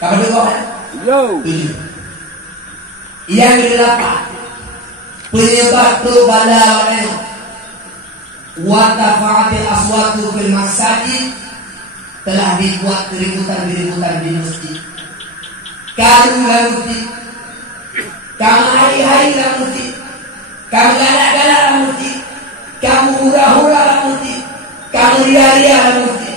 Kapan dulu kan? Yo. 7. Yang ke-8, penyebab balanya watafa'atil aswatu fil masjid, telah dibuat keributan-keributan di masjid. Kamu masjid, kamu hari-hari masjid, kamu galak-galak masjid, kamu hura-hura masjid, kamu ria-ria masjid.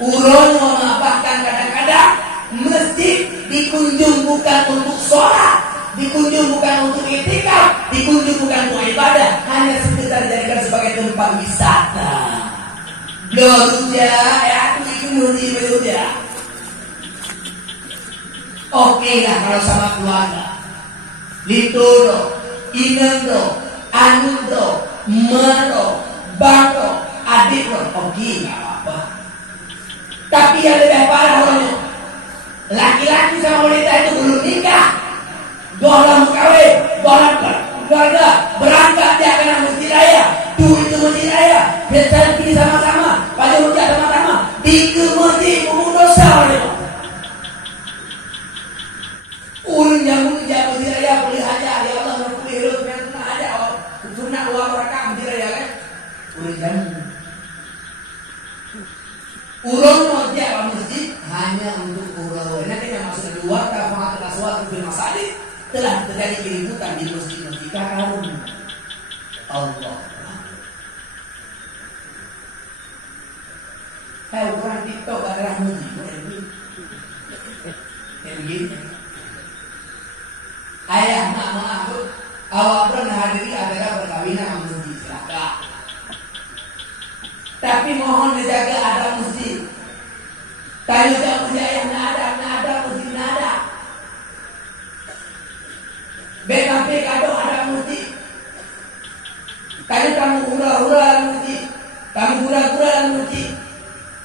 Urono bahkan kadang-kadang masjid dikunjung bukan untuk sholat, dikunjung bukan untuk itikaf, dikunjung bukan untuk ibadah, hanya sekedar dijadikan sebagai tempat wisata. Belum ya, aku ikut belum ya. Oke lah kalau sama keluarga, Litoro, Inendo, Anundo, Mero, Bako, Adikro, oke nggak apa-apa. Tapi yang lebih parah orangnya, laki-laki sama wanita itu belum nikah, dolar kawin, dolar keluarga, berangkat dia kena masjid raya, duit ke masjid raya, biasa pergi sama-sama, pada masjid sama-sama, di ke masjid umum dosa orangnya. Ulun yang masjid raya boleh aja, ya Allah boleh hidup yang kena aja, sunat dua rakaat masjid raya kan, boleh jamu. Urun wajah masjid hanya untuk urun. Nanti yang maksudnya dua kafat aswat fil masjid, telah terjadi keributan di masjid-masjid karun Allah. Hai orang TikTok ada rahmati, yang begini. Ayah nak mengaku awak pernah hadiri adalah perkawinan masjid, silakan. Tapi mohon dijaga ada masjid. Tanya tak masjid yang ada masjid ada. BKP kado ada masjid. Tanya kamu hura-hura masjid, kamu hura-hura masjid.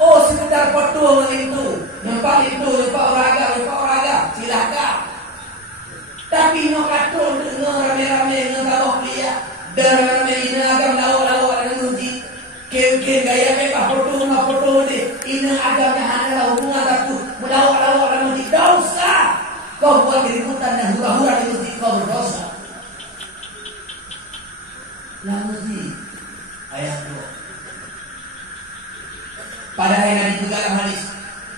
Oh sekedar foto itu, nampak olahraga, silakan. Tapi no kato, no rame-rame, no kawah dia, dan rame-rame ini agam lawa-lawa dengan masjid. Ken gaya mereka foto ni ini agaknya hanya hubungan aku melawak-lawak dalam masjid dosa. Kau buat keributan dan hura-hura di masjid, kau berdosa. Dalam masjid ayat 2. Pada yang juga dalam hadis,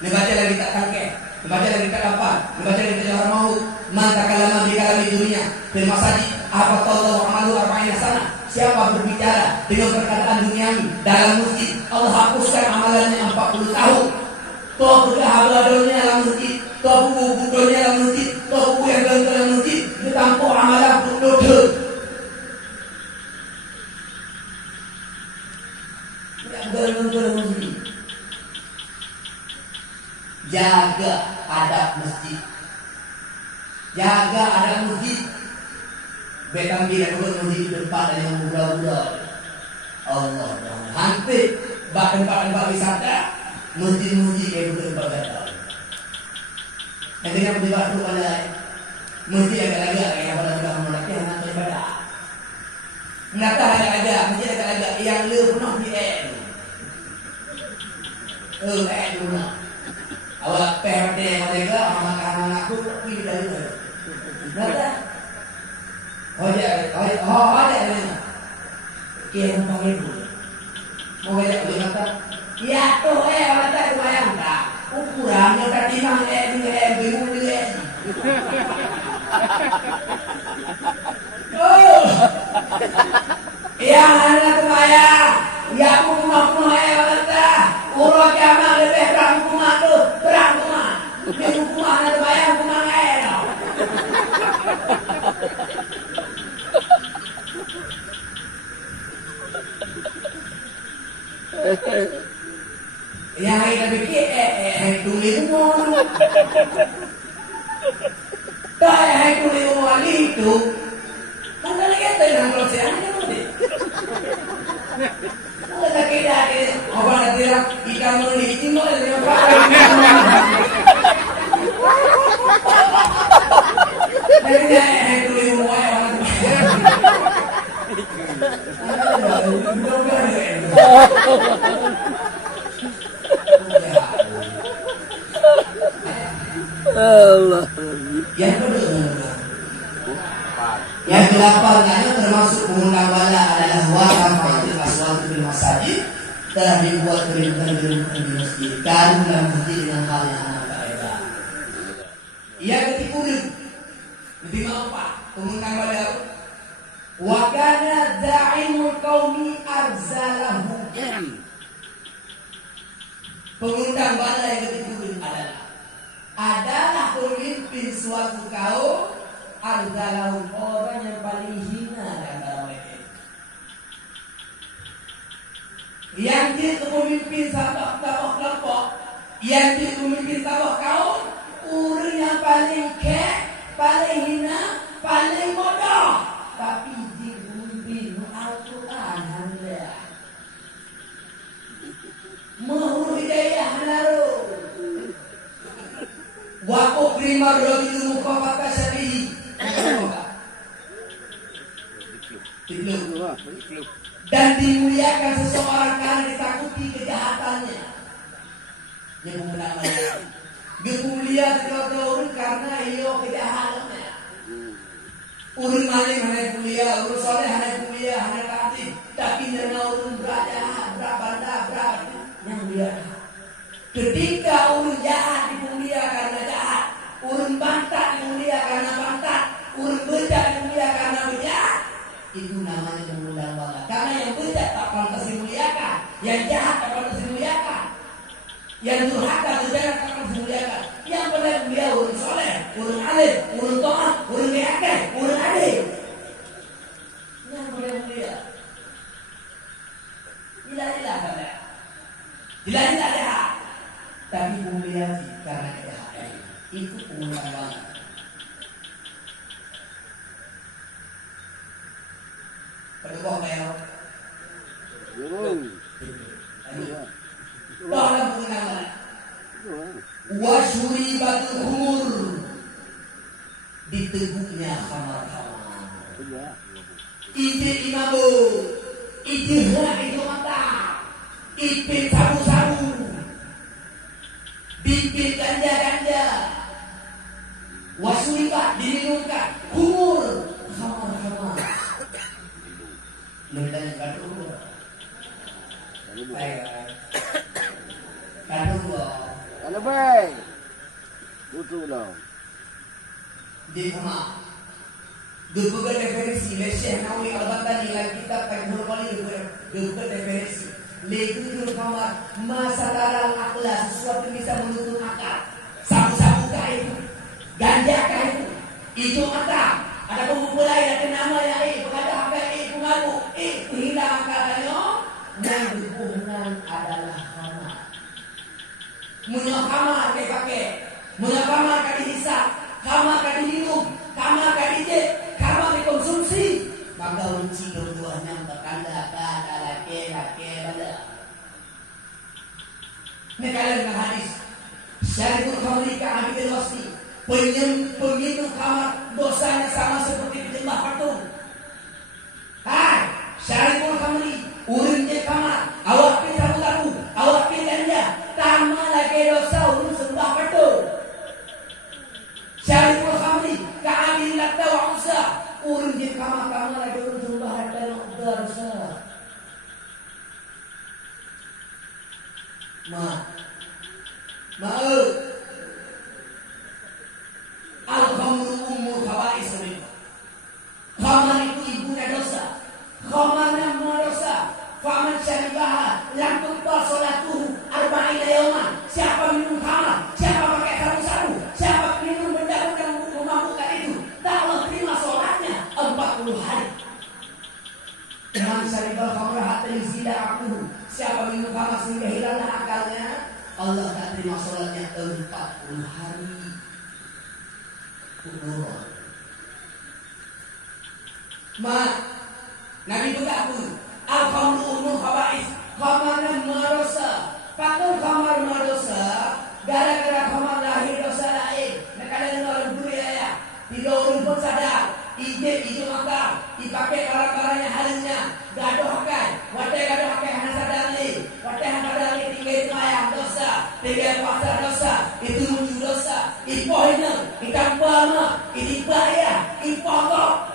membaca lagi tak tangke, membaca lagi tak apa, membaca lagi tak orang mahu, mantakalama di kalam dunia, fil masjid apa tahu amalu arba'ina sana. Siapa berbicara dengan perkataan duniawi dalam masjid, Allah hapuskan amalannya 40 tahun. Toh berhabalannya dalam masjid, toh buku-bukunya dalam masjid, toh buku yang dalam masjid, ditampuk amalan dosa. Dalam masjid. Jaga adab masjid. Jaga adab masjid. Bekam dia duduk masjid tempat yang muda-muda. Allah hampir tempat-tempat wisata, masjid-masjid yang duduk tempat wisata. Nanti nak pergi waktu pada masjid agak-agak yang pada sudah menolaknya nak ibadah. Nata agak-agak masjid agak-agak yang le penuh di air. Air dulu. Awak PRT mereka makan aku pergi dari itu. Nata ada ni. Kian pakai bu. Mau belajar berkata, ya tu orang tak bayang tak. Ukurannya tak timang bingung dia. Oh, yang anak bayang, ya aku rumah orang tak. Urut kiamat lebih berang rumah tu, berang rumah. Bingung rumah anak bayang rumah air. Yang kita fikir tulis semua. Tak tulis semua itu. Mana lagi ada yang proses aja ni. Kalau tak kira ni, apa nak dia ikan meli tino dia apa? Jadi tulis semua orang. Allah. Yang kedua, yang ke-8 termasuk pengundang wala adalah wala fa'idil aswatu bil masajid, telah dibuat keributan-keributan di masjid dan dalam masjid dengan hal yang anak faedah. Yang ke-10 lebih apa? Pengundang wala wa kana da'imul qaumi arzalahu. Pengundang wala yang ke-10 adalah pemimpin suatu kaum arzalahu, orang yang paling hina di antara mereka. Yang dia pemimpin sabak kelompok, yang dia pemimpin sabak kaum, orang yang paling paling hina, paling bodoh, tapi dia pemimpin Al-Quran anda. Mahur hidayah menaruh. Waqo primar rajul mukafata syafi'i. Dan dimuliakan seseorang karena ditakuti kejahatannya. Dia mengenal gemulia orang karena ia kejahatannya. Urun maling hanya mulia, urun soleh hanya mulia, hanya taati. Tapi nana urun jahat, benda, yang mulia. Ketika urun jahat dimulia karena jahat, urun bantat dimulia karena bantat, urun bejat dimulia karena bejat, itu namanya mengundang bangga. Karena yang bejat tak pantas dimuliakan, yang jahat tak pantas dimuliakan, yang durhaka berjalan tak pantas dimuliakan. Yang paling mulia urun soleh, urun alim, urun taat, urun yakin, urun adil. Yang paling mulia. Bila saja, bila jahat. Tapi mulia karena kejahatan itu pengundang banget. Berdua mel. Dalam pengundang banget. Wasuri batu humur diteguknya kamar-kamar. Ide imamu, ide itu mata, ide sabu-sabu. Bibir ganja-ganja, wasulika diminumkan, kumur, kamar-kamar. Lentang kadu, Kalau baik, butuh dong. Di rumah, Google definisi, Syekh Nawawi Al-Bantani dalam kitab Fathul Bari Google definisi. Lekul kamar masa dalam akla, sesuatu yang bisa menuntut akal. Sabu-sabu kah itu, ganja kah itu mata. Ada pengumpulan ada nama yang pengadah apa pengaku hilang akalnya. Yang berhubungan adalah kamar. Munya kamar pakai, munya kamar kah dihisap, kamar kah diminum, kamar kah dijek, kamar dikonsumsi. Maka unci dua-duanya berkanda laki benda. Ini kalian dengan hadis Syariful Khamri Ka'abidil Wasti, peminum kamar dosanya sama seperti penyembah patung. Hai Syariful Khamri, urun di kamar, awak pi sabu-sabu, awak pi ganja, tama lagi dosa urun sembah patung. Syariful Khamri Ka'abidil Latta wa Usa, urun di kamar lagi urun sembah dosa. Al-khamru ummul khaba'is. Khamar itu ibunya dosa. Khamarnya dosa. Faman syaribaha lam tuqbal salatuhu arba'ina yawman. Siapa minum khamar, siapa pakai sabu-sabu, siapa minum benda-benda yang memabukkan itu, tak Allah terima salatnya 40 hari. Man syaribal khamra hatta yuzila aqluhu. Siapa minum khamar sehingga hilanglah akalnya, Allah tak terima salatnya 40 hari. Nabi berkata, al-khamru ummul khaba'is. Khamarnya madosa. Pakai khamar madosa, gara-gara khamar lahir dosa lain. Kadang orang dulu ya, tidak orang pun sadar. Ide maka dipakai barang-barangnya halusnya. Gaduh hakai, wadah gaduh hakai hana sadar ni. Wadah hana sadar ni tinggal itu ayam dosa, tinggal puasa dosa, itu muncul dosa. dosa. Ipohnya, itambama, itibaya, ipokok.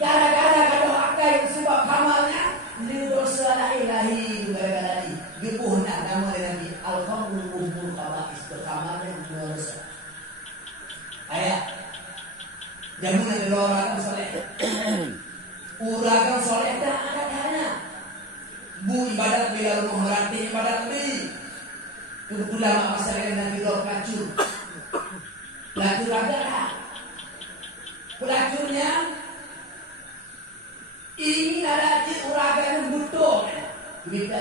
Gara-gara kado akai sebab kamalnya, ini dosa la ilahi gara-gara ini. Dipuhna nama Nabi al-khamru ummul khaba'is, kamalnya dosa. Ayat. Jamunan dari orang soleh. Uragan soleh dah ada. Bu ibadat bila rumah meranti ibadat ni. Kebetulan masalah Nabi Roh pelacur. Pelacur ada tak? Pelacurnya ini ada di uragan butuh. Kita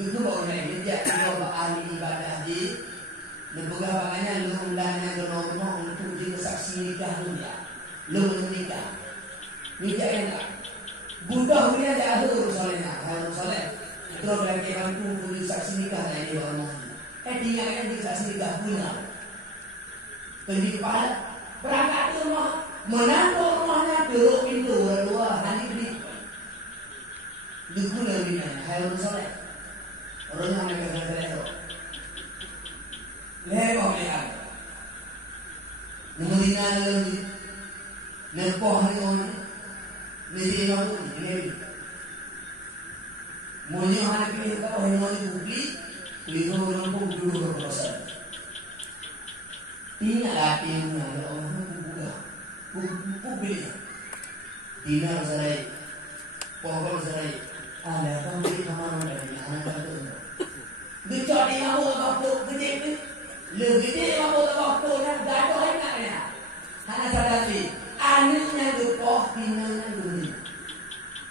itu baru naik dia kalau ahli ibadah di lembaga banganya lu undangnya normal untuk jadi saksi nikah dunia. Lu menikah. Nikah enak. Budak punya ada solehnya, harus soleh. Terus lagi mampu punya saksi nikah lain di orang. Tinggalkan di saksi nikah punya. Pergi kepala berangkat ke rumah, menantu rumahnya duduk pintu berdua hari ini. Dulu lebih banyak harus soleh. Orang yang mereka soleh. Lepas melihat, mengenai lagi, nempoh hari ini. Jadi aku ini maunya anak ini tak orang mau publik, itu orang pun dulu berproses. Tina lagi mana orang publik, tina serai, pokok serai, ada pembeli kamar dari anak itu. Dicari kamu waktu gede, lebih gede kamu waktu yang gaduh enaknya, anak sadari. Anehnya lupa pinanya dunia.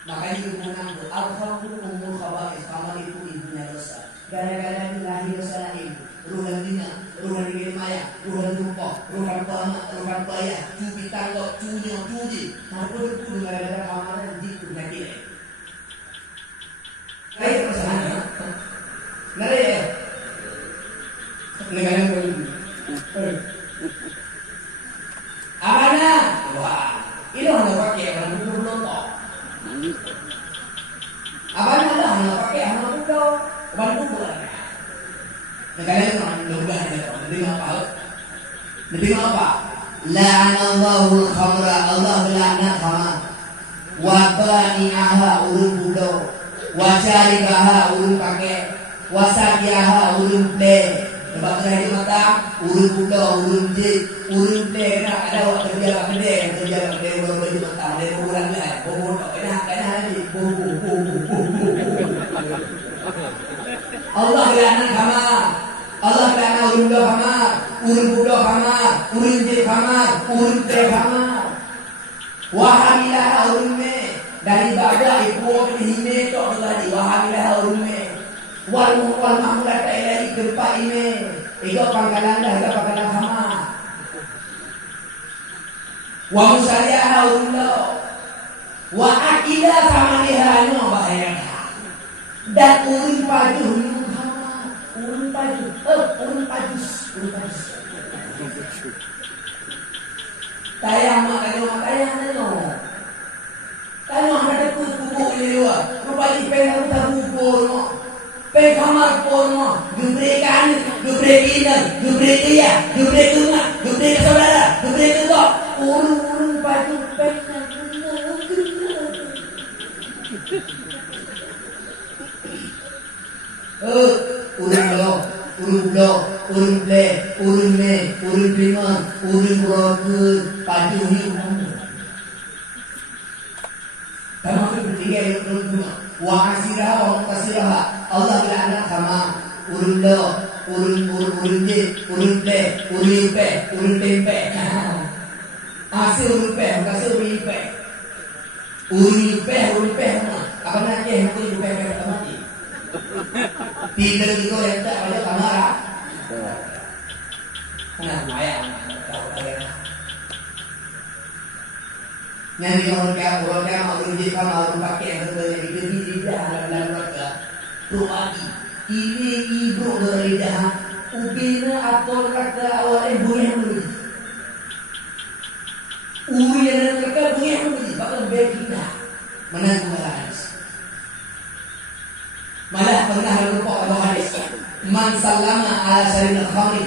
Makanya hubungan itu al-khamru ummul khaba'is. Kamal itu ibunya dosa. Gara-gara dilahir dosa ibu. Ruhan dina, ruhan maya, ruhan lupa, ruhan bama, ruhan baya, cubi tangga, cunyo, cuji. Nah itu gara-gara kamalnya di dunia kita. Baik persoalannya. Nari ya. Negara Abana, wah, ini hanya pakai orang dulu belum toh. Abana dah hanya pakai orang dulu, orang dulu lah. Negara itu orang dulu dah ada. Dengar apa? Dengar apa? La'anallahu al-khamra, Allah melaknat khamar. Wa bani'aha urun budo, wa syaribaha urun pakai, wa sakiaha urun play. Sebab terakhir mata urun budo, urun jik. Urun play nak ada waktu kerja urun baju mata dia urang lah bobo kena lagi bobo Allah kelana kamar Allah kelana urun do kamar urun budo kamar urun jik kamar urun play kamar wahamilah urun me dari baga ibu hime tok tadi wahamilah urun me wal mahmulah tak lagi gempa ini itu pangkalan dah ke pangkalan kamar wa musaliha ullo wa akila kamaliha no bahaya dan urun paju urun paju tayang no ada kuku ini dua rupanya pengen taruh no pe kamar porno diberikan dia saudara diberikan urun baju pengen urun play urun me urun prima urun broke baju ni tamam bertiga urun wa asirah wa mutasirah Allah bilana sama urun do urun je urun play urun tempe asir urun pe kasih urun pe apa nak ke aku urun pe mati tidak itu yang tak ada kamera nah ayah Nanti orang kaya urun je kan urun pakai yang berbeza itu tidak dalam keluarga ruagi ini ibu berlidah ubina atau kata awalnya bunyi bunyi yang mereka bunyi bahkan berbeda menanggung hadis malah pernah lupa atau hadis man sallama ala syaril khamri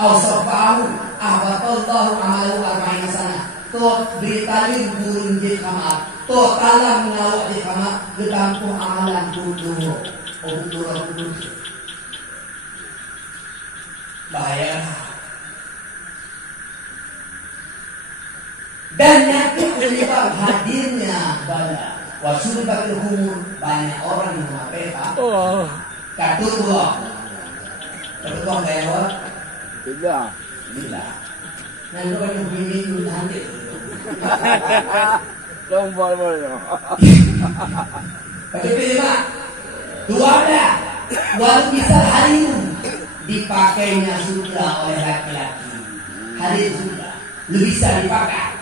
Au safahu ahbatallahu amalahu arba'ina sana. To beritalin burun di kamar. To talam ngawak di kamar. Getampuh amalan butuh. Oh butuh. Bahaya. Dan nanti penyebab hadirnya pada wasulbatul humur banyak orang yang mengapeka. Katutuh. Katutuh kayak apa? Bila. Nanti orang begini itu nanti. Tombol boleh. Katutuh lima. Dua ada. Walau bisa hari itu dipakainya sudah oleh laki-laki. Hari itu sudah. Lu bisa dipakai.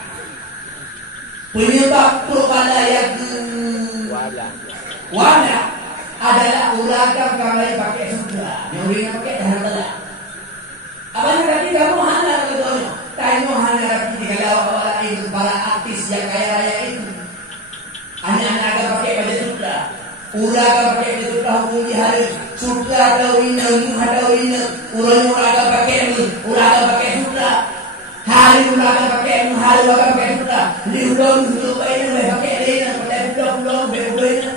Penyebab perbalayan wadah adalah uragam kami pakai sudah. Yang lainnya pakai dalam telah. Abang tadi kamu hana katanya. Tanya hana tapi kalau orang itu para artis yang kaya raya itu. Anak-anak agak pakai baju sudah. Uragam pakai baju sudah hukum di hari. Sudah kawinnya, muhadawinnya. Uragam pakai sudah. Hari ulang pakai hari ulang pakai sudah. Liudon dulu ini pakai lain pakai pulau berbeda.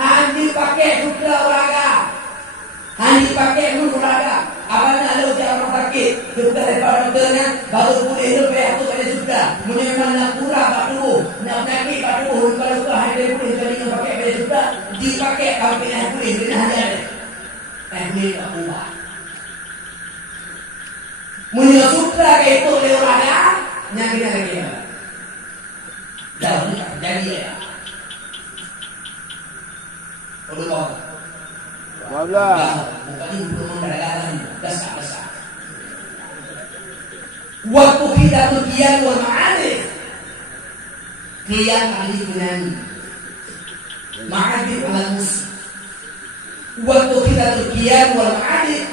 Hani pakai sudah uraga. Hani pakai uraga. Apanya ada ujian orang sakit. Sudah daripada dokternya baru pulih itu aku pakai sudah. Menyemang nak kurang pak dulu. Nak penyakit pak dulu. Kalau sudah hari pulih jadi pakai sudah. Dipakai kalau pindah pulih pindah aja. Ini ubah. Mulia sutra itu leorana nyakitnya lagi. Jauh ni jadi ya. Udah tahu. Wala. Bukan itu mendagangan besar. Waktu kita tukian wal ma'arif. Kian ahli penyanyi. Ma'arif ala musik. Waktu kita tukian wal ma'arif.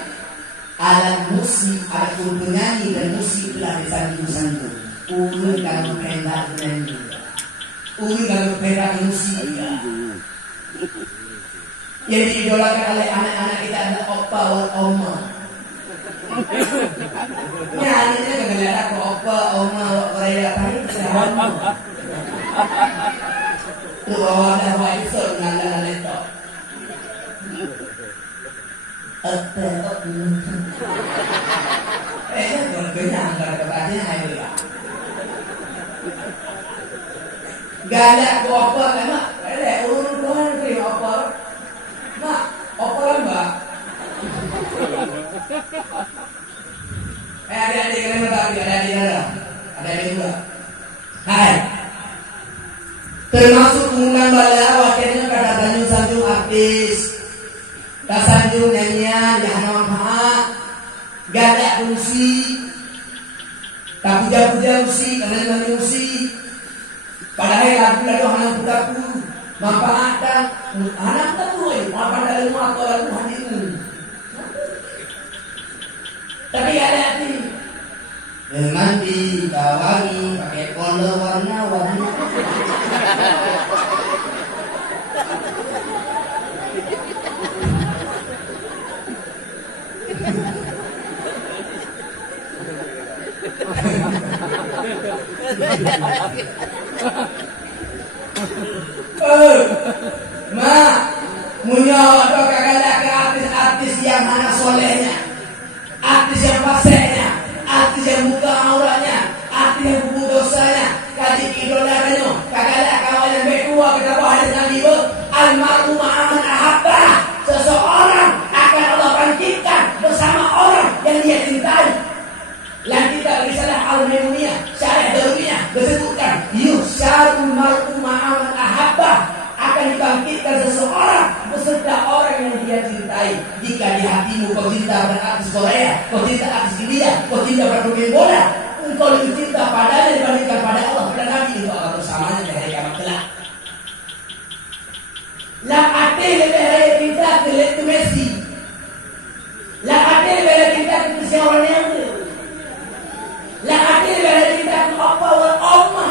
Alat musik, ada penyanyi dan musik telah disanjung-sanjung. Ulun kalau pendak penyanyi, ulun kalau pendak musik. Yang diidolakan oleh anak-anak kita adalah Oppa wal Oma. Nyanyinya kagak ada Oppa, Oma, Korea tadi sehari. Tuh ada wajib ngalah itu. Berbeda antara kebahagiaan hai dia. Galak ko apa kan? Ada urun-urun ke apa? Mak, apa lamba? Ada kena tapi ada juga. Hai. Termasuk mengundang bala wakilnya kata sanjung artis. Tasanjung nyanyian jangan manfaat. Galak musik. Tak puja-puja musik, karena musik. Padahal lagu anak budaku manfaatkan anak budaku, apa dari rumah atau lagu hadimu. Tapi ada hati. Mandi, kawangi, pakai kolor warna-warni. Punya atau kagak ke artis-artis yang mana solehnya, artis yang paseknya, artis yang buka auratnya, artis yang buku dosanya, kaji idolakannya, kagak kawan yang berdua kita bahas Nabi almarhum Muhammad ahabba, seseorang akan Allah bangkitkan bersama orang yang dia cintai. Yang kita risalah al-Maimuniyah, syarah daruriyah disebutkan yusyarul mar'u ma'aman ahabba, akan dibangkitkan seseorang beserta orang yang dia cintai. Jika di hatimu kau cinta pada artis Korea, kau cinta artis India, kau cinta pada pemain bola, engkau lebih cinta padanya dibandingkan pada Allah, pada Nabi, itu akan bersamanya di hari kiamat kelak. La ate lebih hari cinta ke Messi, la ate lebih hari cinta ke Cristiano Ronaldo, la ate lebih hari cinta ke Oppa wal Oma.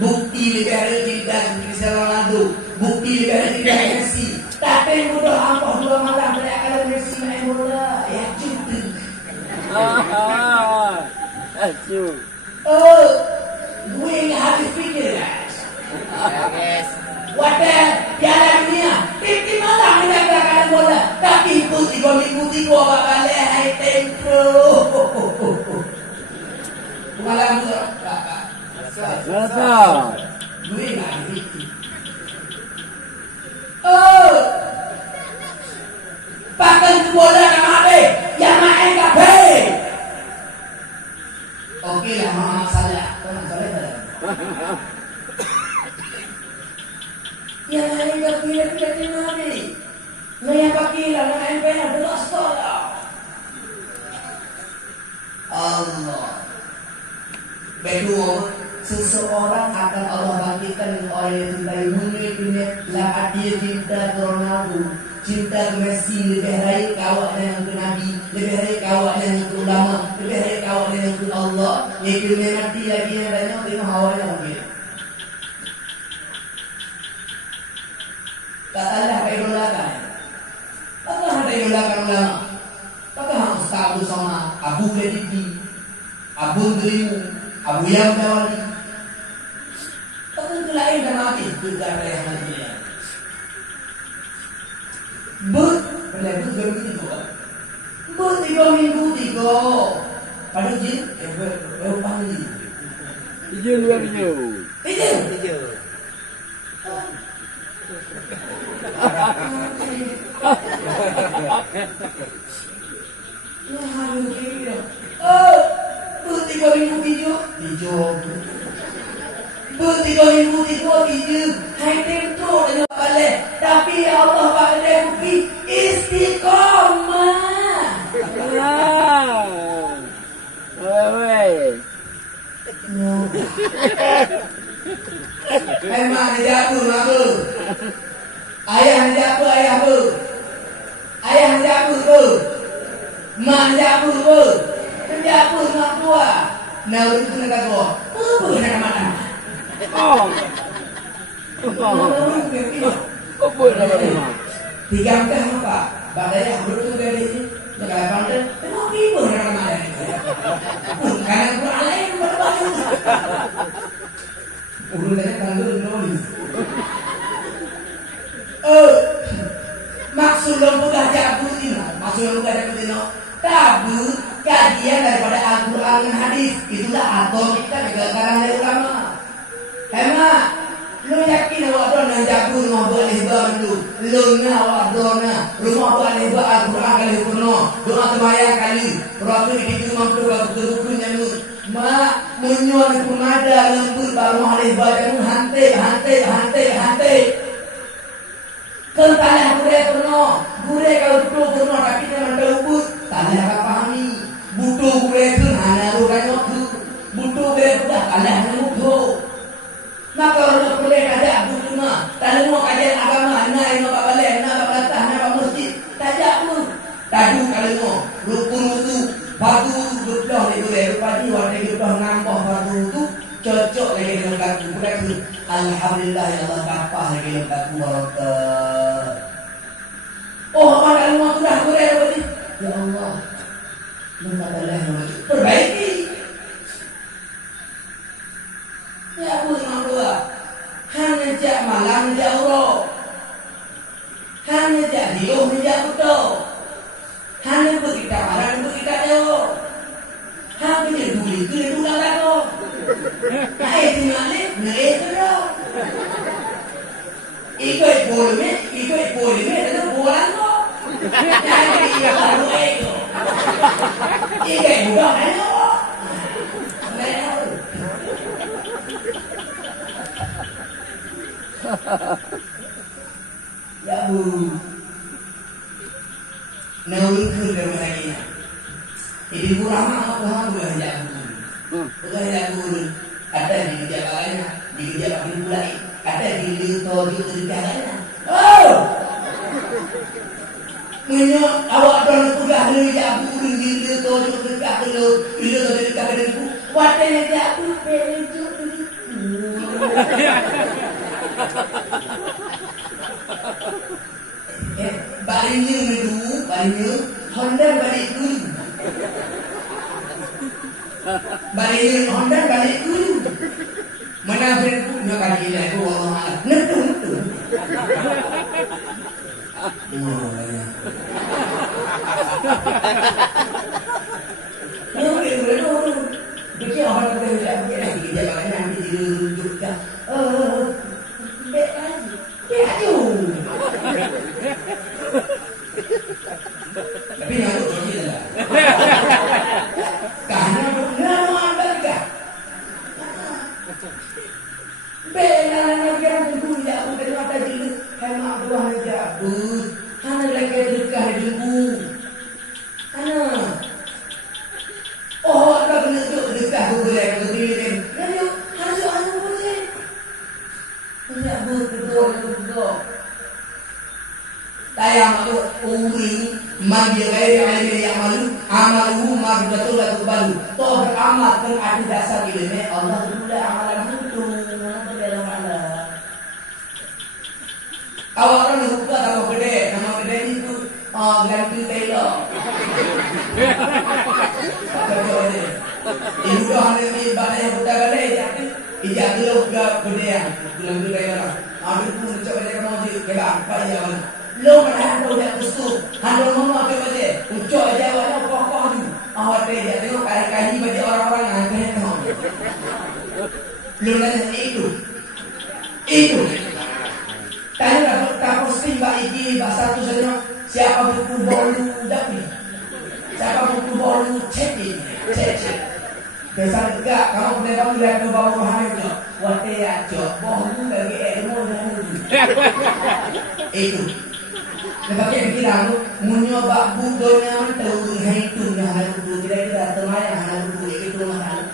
Bukti lebih hari cinta ke Cristiano Ronaldo, bukti lebih dari Lionel Messi. Tapi mudah apa 2 malam dari kalau Messi main bola. Ya cuti. Acu. Oh, gue nggak habis pikir guys. Yes. Wadah Piala Dunia, tim malam menyaksikan bola. Tapi putih gua balik hai tempro. Malam tu apa? Rasa. Gue nggak habis. Oh, pakai bola kemana? Yang main kafe. Oke lah, mama salah. Tenang salah. Yang lain tak pilih-pilih di mana? Yang pakai lah, yang pernah belas tolak. Allah. Kedua, seseorang akan Allah bangkitkan dengan orang yang cintai dunia lah dia cinta ke Ronaldo, cinta ke Messi, lebih baik kawan yang ke Nabi, lebih baik kawan yang ke ulama, lebih baik kawan yang ke Allah. Yang dunia mati lagi yang lainnya tengok hawa yang mungkin. Katalah keidolakan. Apakah ada idolakan ulama? Apakah Ustaz Abu Somad, Abu Ghedidi, Abu Drimu, Abu Yamdawali? Tentu lain dan mati juga yang nanti. But, berlaku begitu. But 3 minggu 3. Pada jin, panggil. Ijin luar jauh. Ijin. Oh, putih 3 minggu 7. Putih 3 minggu 3. Hai tempro dengan balik. Tapi Allah balik bukti istiqamah. Wei. Emang dia apa? Ayah dia apa? Ayah dia apa? Mak dia apa? Dia apa mak tua? Nah, itu nak kau. Apa nak mana? Oh. Apa nama? Tiga angka apa? Badai yang betul dari ini. Negara pandai. Tengok ibu nak mana? Bukan aku lain berbahaya. Urutannya kalau nulis. Maksud lembuga jabu ini, maksud lembuga jabu ini, tabu kajian daripada Al-Quran dan Hadis. Itulah atau kita kegagalan dari ulama. Hemat, lu yakin awak dona jabu rumah boleh bantu, lu na awak dona rumah boleh Al-Quran kali purno, doa sembahyang kali, Rasul itu mampu betul-betul nyamuk. Mak munyon kumada lembut baru hari badan hantai. Kentanya gure kalau butuh purno tapi jangan terubut. Tanya apa pahami? Butuh gure tu hana rukanya tu. Butuh gure sudah kalah musuh. Maka orang boleh kajian butuh mah. Tanya mau kajian agama, nak balik, nak belatah, nak masjid. Tajak pun. Tadu kalau mau rukun itu. Batu bedah ni boleh rupanya warna bedah nampak batu tu cocok lagi dengan kaku. Bukan tu alhamdulillah ya Allah kapah lagi dengan kaku warna. Oh mana rumah sudah boleh berarti. Ya Allah, mudah-mudahan perbaiki. Ya aku memang dua. Hanya jak malam jak urut. Hanya jak diuh jak betul. Hanya kita marah, kita jauh. Hanya dulu itu dah lalu. Naik di mana? Naik terus. Ikut boleh, ada bolan tu. Jangan ikut baru itu. Ikut budak aja. Ya bu. Naulun ke lagi. Ibu ramah apa bukan jago. Bukan jago. Ada di jalannya, di jalan mulai. Ada di lutut di jalannya. Oh. Menyo awak don kudah ni jago di lutut di jalan di jalan. Watenya jago perejo. Baliknya Honda balik dulu. Baliknya Honda balik dulu. Mana punya kali ini aku Allah nentu. Begini orang kerja begini jalan nanti dirunjukkan. Tapi nggak tahu sih lah. Karena nama mereka. Benar yang punya udah mata dulu. Hemat buah jabut. Hana lagi dekat dulu. Hana. Oh, tak kena dekat boleh berdiri. Lalu harus anu boleh. Tidak betul. Tayang itu uri mandi ghairi yang amalu betul balu. Toh beramal kan ada dasar ilmu Allah sudah amalan itu mana dalam Allah. Awak kan lupa nama gede itu ganti Taylor. Ibu dah ni banyak budak gede jadi ijak dulu gede yang ganti Taylor. Aduh pun coba dia mau di kelang apa ya mana. Lo mana tahu dia kusuk, handal mama apa baca, ucap aja awak pokok tu, awak dia tengok kali baca orang-orang yang tahu. Lo nanya itu, tanya tak pasti bagi bahasa tu saja. Siapa buku bolu dapi, siapa buku bolu cek. Besar enggak, kamu pernah kamu lihat bau rohani tu, wate aja, bolu lagi ilmu itu. Sebabnya pikiran menyoba budonya tahu itu yang budu kira-kira temayang hal budu itu mahal.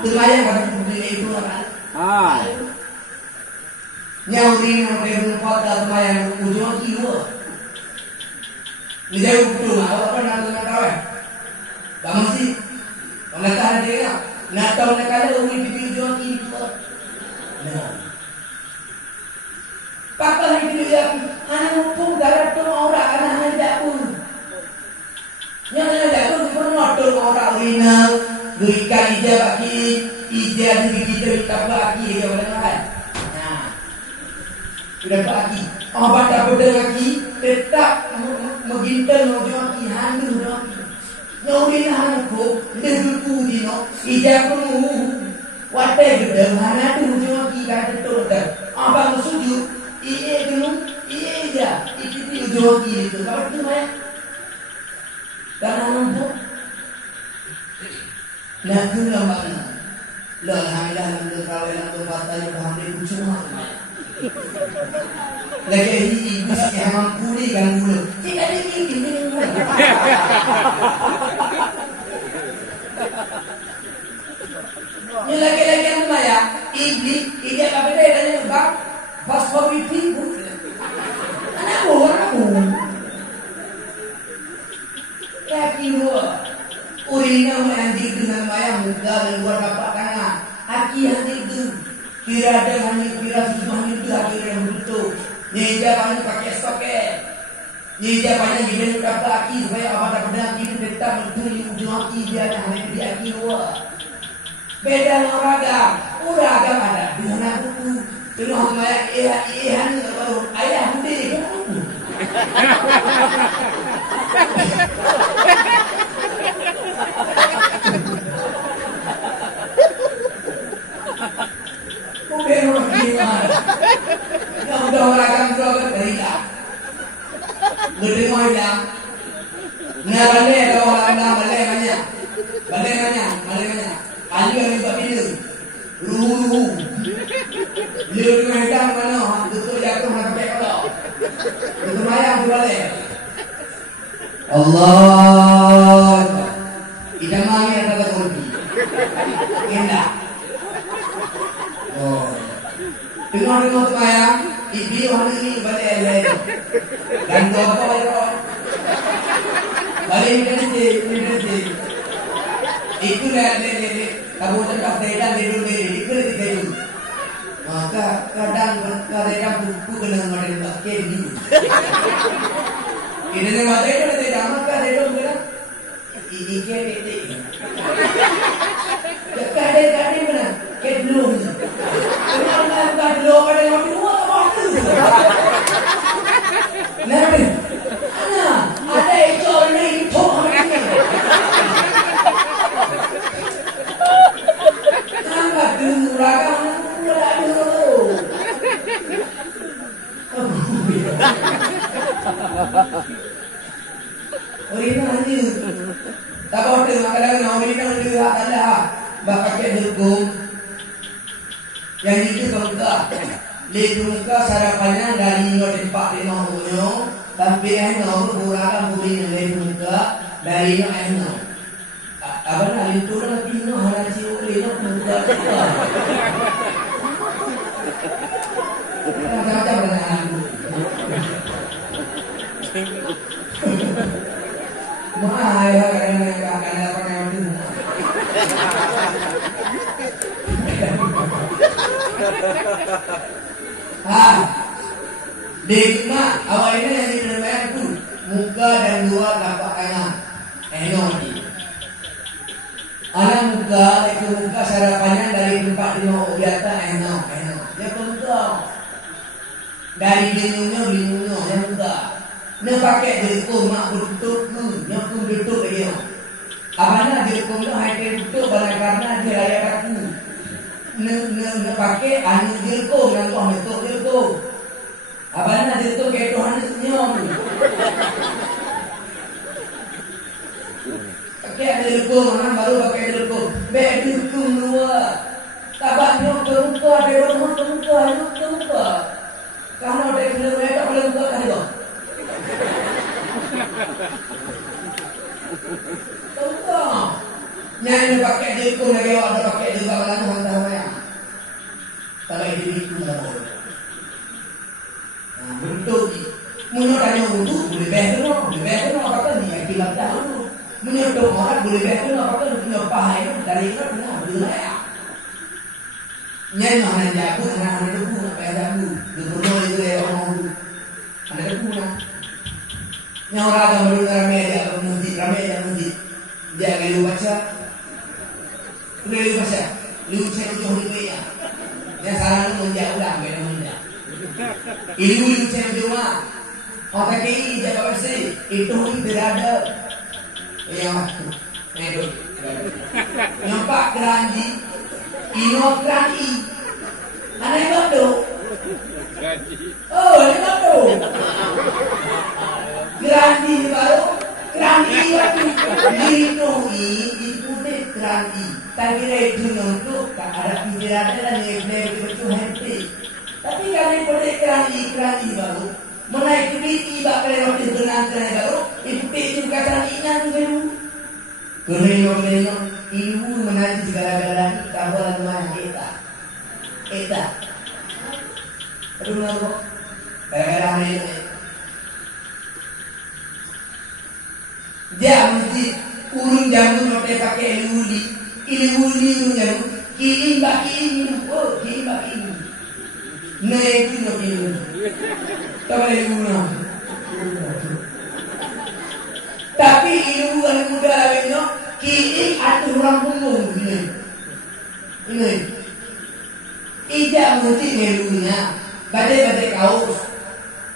Temayang pada budu itu mahal. Nyauri yang kota temayang ujung kiwa. Ni jauh budu awak pernah tahu eh? Kamu sih, orang tahan dia nak tahu nak ada umi pikir ujung kiwa. Pakal itu dia, anak pun darat tu orang anak ada pun. Yang ada pun pernah tu orang wina, berikan ijab bagi ijab diri kita kita bagi dia orang lain. Nah, sudah bagi. Orang tak berdengaki tetap mengintel menjoki handu joki. Nyawin handu, leherku dino ijab pun watai gedeng handu joki kata tu ter. Abang sujud. Iya dulu, iya aja. Itu jogi itu. Kalau itu mah, karena nampu, nak guna mana? Alhamdulillah, alhamdulillah, alhamdulillah, cuma. Lagi ini ibu yang mampu ni kan dulu. Tidak ada ini. Ini lagi yang mana ya? Iblis, ijab apa dia tanya bang? Pas komiti bu, anakmu, kaki dua, urina menanti dengan maya muka dan luar dapat tangan, aki yang itu, kira ada hanya kira susah itu aki yang betul, nyeja banyak pakai soket, nyeja banyak gini dapat aki supaya apa dapat dengan itu tetap betul ujung aki dia hanya di aki dua, beda uragam ada di mana buku. Tengok hamba ayah ni baru ayah budi kan aku. Bukan orang gimana? Yang dah orang akan berapa berita. Berdengar aja. Ngarane ada orang dah balai banyak. Ayu yang babi ni. Ruhu. Dia dengan hitam mana? Betul jatuh nak pakai kalau. Betul mayang tu balik. Allah. Idam mami ada kunci. Indah. Oh. Tengok tu mayang. Ibi orang ini balik lain. Dan apa orang? Balik ni. Itu dah. Kamu tentang tidak di dunia ini kerja itu. Maka kadang mereka buku kena mereka kini. Ini mereka itu tidak maka mereka kena ini kini. Kadang-kadang mana kedulung. Kenapa kedulung pada waktu dua waktu? Nabi, ada itu orang itu orang ini. Nampak duraka. Orang nanti, tak boleh mengatakan orang ini kan juga ada bakatnya hukum yang itu bangga. Leduka sarapannya dari tempat lima hunyo, tapi ehno burakan buri leduka dari ehno. Apa nak itu nak tino hana siu leno muka. Macam-macam dengan mahal kerana akan dapat yang itu. Dekma awal ini yang dinamakan tu muka dan luar tapak tangan. Nanti. Anak muka itu muka sarapannya dari tempat lima objekta eno. Dia muka. Dari binungnya yang muka. Dia pakai jelkum mak betul nyokung betul dia. Apanya jelkum tu hai betul karena dia raya kaku. Ne pakai anu jelkum yang kau betul jelkum. Apanya jelkum ke Tuhan nyom. Pakai jelkum orang baru pakai jelkum. Be jelkum dua. Tabak nyok muka dia orang muka. Kalau dia kena mereka boleh muka kan dia. Tunggu. Nyanyi pakai jelkum lagi ada pakai juga kalau hantar ya. Kalau ini itu dah boleh. Nah, bentuk ni. Munyo tanya untuk boleh behno apa kan dia bilang dahulu. Munyo dong orang boleh behno apa kan punya pahai dari itu benar betul ya. Nyanyi mana jago anak itu pun apa yang jago. Dulu itu dia orang ada itu pun. Yang orang yang baru ramai dia muji. Dia gaya baca. Gaya baca. Lu cek jauh di ya. Yang salah lu menjauh ulang gaya menjauh. Ilmu lu cek jauh. Otak ini jaga bersih. Itu berada. Yang itu. Nampak keranji. Ino keranji. Anak betul. Oh, ini betul. Keranji baru. Keranji waktu dilindungi ikuti keranji. Tak kira itu untuk ada pikiran dan nilai itu henti. Tapi kami boleh keranji baru. Menaik ikuti bakal waktu benar baru. Ikuti itu keranji yang baru. Kenyo ibu menaji segala-galanya kabar mana eta. Aduh nabo. Gara-gara ini. Dia mesti urung jamu note pakai iluli urung jamu kirim baki naik tu note iluli tak ilmu tapi ilmu anak muda lainnya kirim atur orang punggung ini ijak mesti ilmunya badai kaos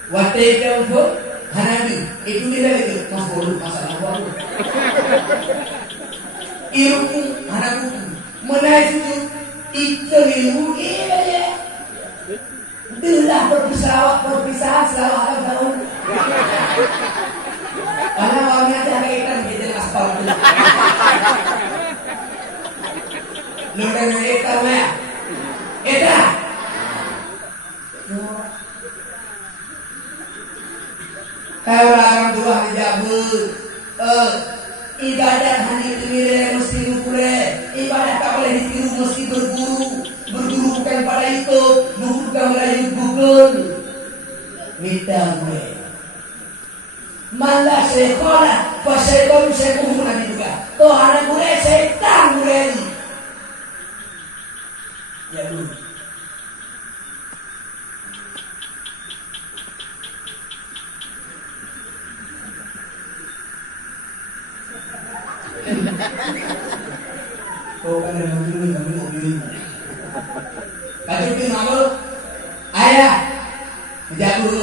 watai kaos Hanabi, itu dia lagi mas bodoh masalah baru. Ilmu Hanabi, menaik itu ilmu dia. Itulah perpisahan selama ada tahun. Karena warnanya cahaya hitam jadi aspal. Lu kan hitam ya? Hitam. Kalau orang tua dijabut, ibadah hanya dimilih mesti rukure, ibadah tak boleh ditiru mesti berguru bukan pada itu, bukan melayu bukun. Minta gue, malah sekolah, pas sekolah saya juga. Tuh anak gue setan gue. Ya bu, Kau kan yang mungkin kami mobil. Kacau tu apa? Ayah, jago.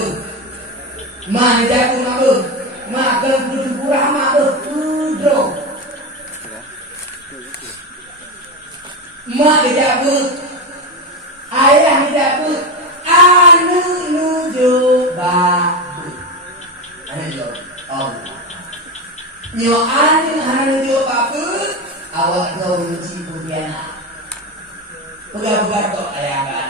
Ma jago apa? Ma kalau duduk kurang mak tu, duduk. Ma jago. Ayah jago. Anu nuju ba. Anu jo. Oh. Nyo anu jo ba bu. Awak tahu menci pujiana. Pegang-pegang kok ayah kan.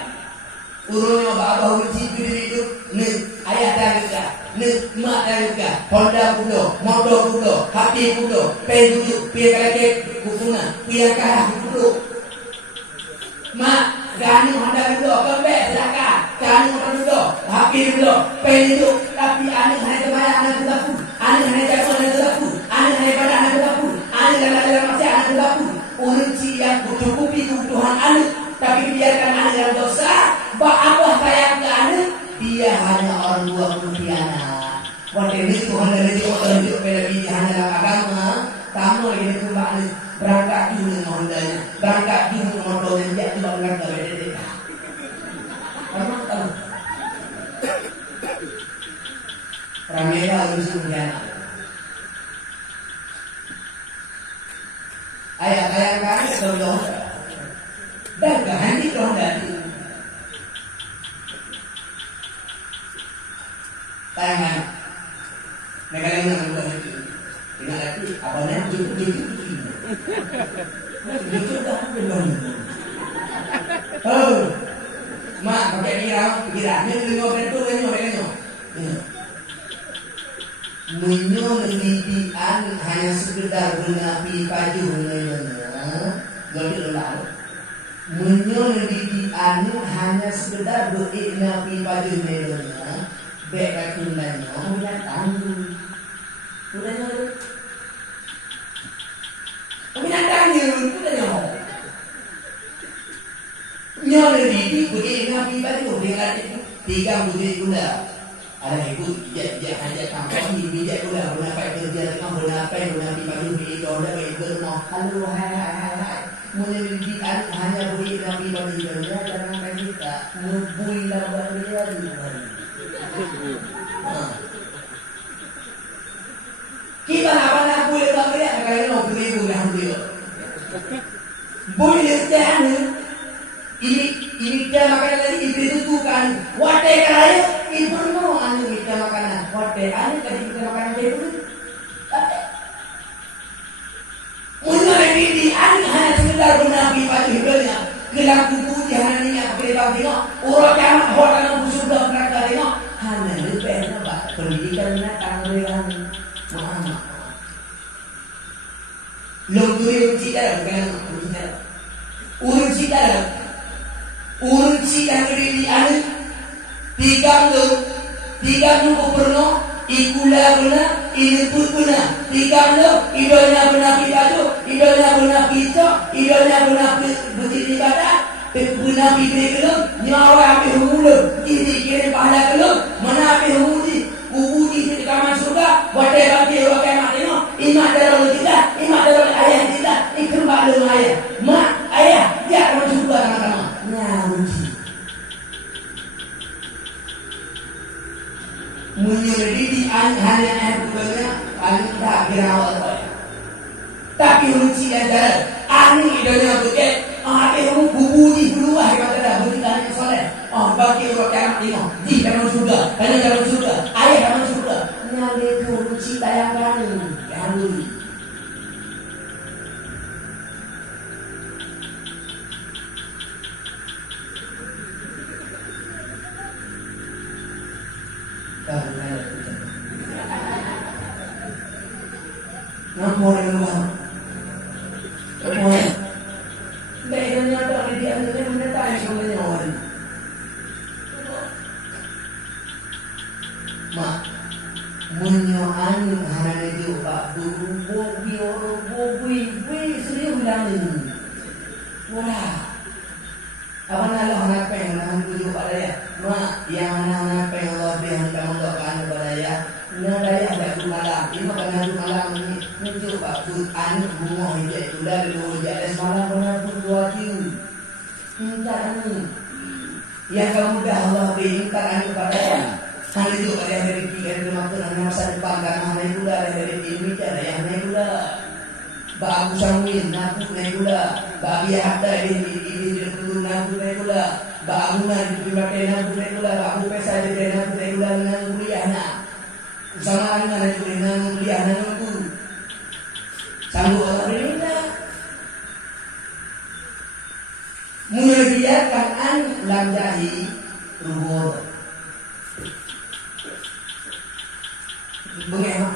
Urunnya apa menci hidup ni ayah dah juga, ni mak dah juga. Honda kudo, motor kudo, HP kudo, pen kudo, piye kalake kufuna, piye kalah kudo. Mak gani Honda kudo, kembek silakan. Gani motor kudo, HP kudo, pen kudo. Tapi ane hanya kemana anak tetapu, ane hanya jago anak tetapu, ane hanya pada anak tetapu, ane dalam masih anak tetapu. Urunci yang mencukupi kebutuhan ane. Tapi biarkan anak dalam dosa, apa sayang ke anak, dia hanya orang tua pengkhianat. Waktu ini Tuhan dari orang hidup pada pilihan dalam agama, kamu ini kembali berangkat dulu mondanya, berangkat dulu motornya, dia cuma berangkat ke BDD. Kamu tahu? Ramai harus pengkhianat. Ayah kami sebelum dan kehandi Tuhan dari tangan negara yang mengulang itu tidak lagi apa yang cukup dah belum mak pakai pikirannya dengar mendidikan hanya sekedar menapi baju jadi lalu mendidikan hanya sekedar menapi baju baik tunanya punya tanggung punya tanggung nyonya dididik menapi baju dengan tiga budi gula. Ada ibu dia hanya kampung dia udah berapa kerja kamu berapa baju di order itu mau halo hai mendidikan hanya beri nabi baju dia jangan main kita ngebui lambat dia di kita apa boleh bagi dia kalau mau beri bukan dia boleh jangan ini dia makan lagi itu kan wate kaya itu no anu kita makanan wate anu tadi kita makanan itu mulai ini anu hanya sekedar menapi baju hidupnya gelang kuku jangan ini apa kita tengok orang jangan orang busuk dah mereka tengok hanya lebih nampak pendidikannya tanggungan Muhammad loguri uji dalam bukan uji dalam urunci yang berdiri anu tiga purno ikula guna input guna tiga idolnya guna pibadu idolnya guna pito idolnya guna berdiri kata guna pibri kelum nyawa api humulu ini kiri pahala kelum mana api humudi ubudi di kamar surga wate bagi wakai matino imak darul kita imak darul ayah kita ikut balu ayah mak ayah dia kamar surga sama-sama uji mendidik hanya bukannya paling tak dirawat tapi uji ajaran anu idolnya bukan kamu bubudi dulu kata berikan yang soleh bagi orang yang tengok di dalam surga karena dalam surga ayah dalam surga nyali itu uji tayangan yang dulu Nampak nampak. Nampak. Baiknya tak ada dia ada mendatang semuanya orang. Mak, menyoan hari itu pak bobi serius bilang ini. Wah, apa nalar anak pengen tujuh pada ya. Mak, yang anak pengen lebih yang kamu doakan kepada ya. Nada ya ada malam, ini makan malam ini. Pak, put anu bunga hijau itu dari bunga hijau semalam pernah pun dua kiu. Minta anu. Yang kamu dah Allah minta anu kepada hal itu ada yang dari pikir termasuk masa depan karena hal itu dah dari ini ada yang naik gula. Bagus sangwin naku naik gula. Bagi ada ini perlu naku naik gula. Bangunan di pakai naku naik gula. Aku pesa di naku naik gula dengan kuliah nak. Usaha dengan kuliah nangku. Sanggup Allah berindah. Muliakan an lamjahi rubur. Bagaimana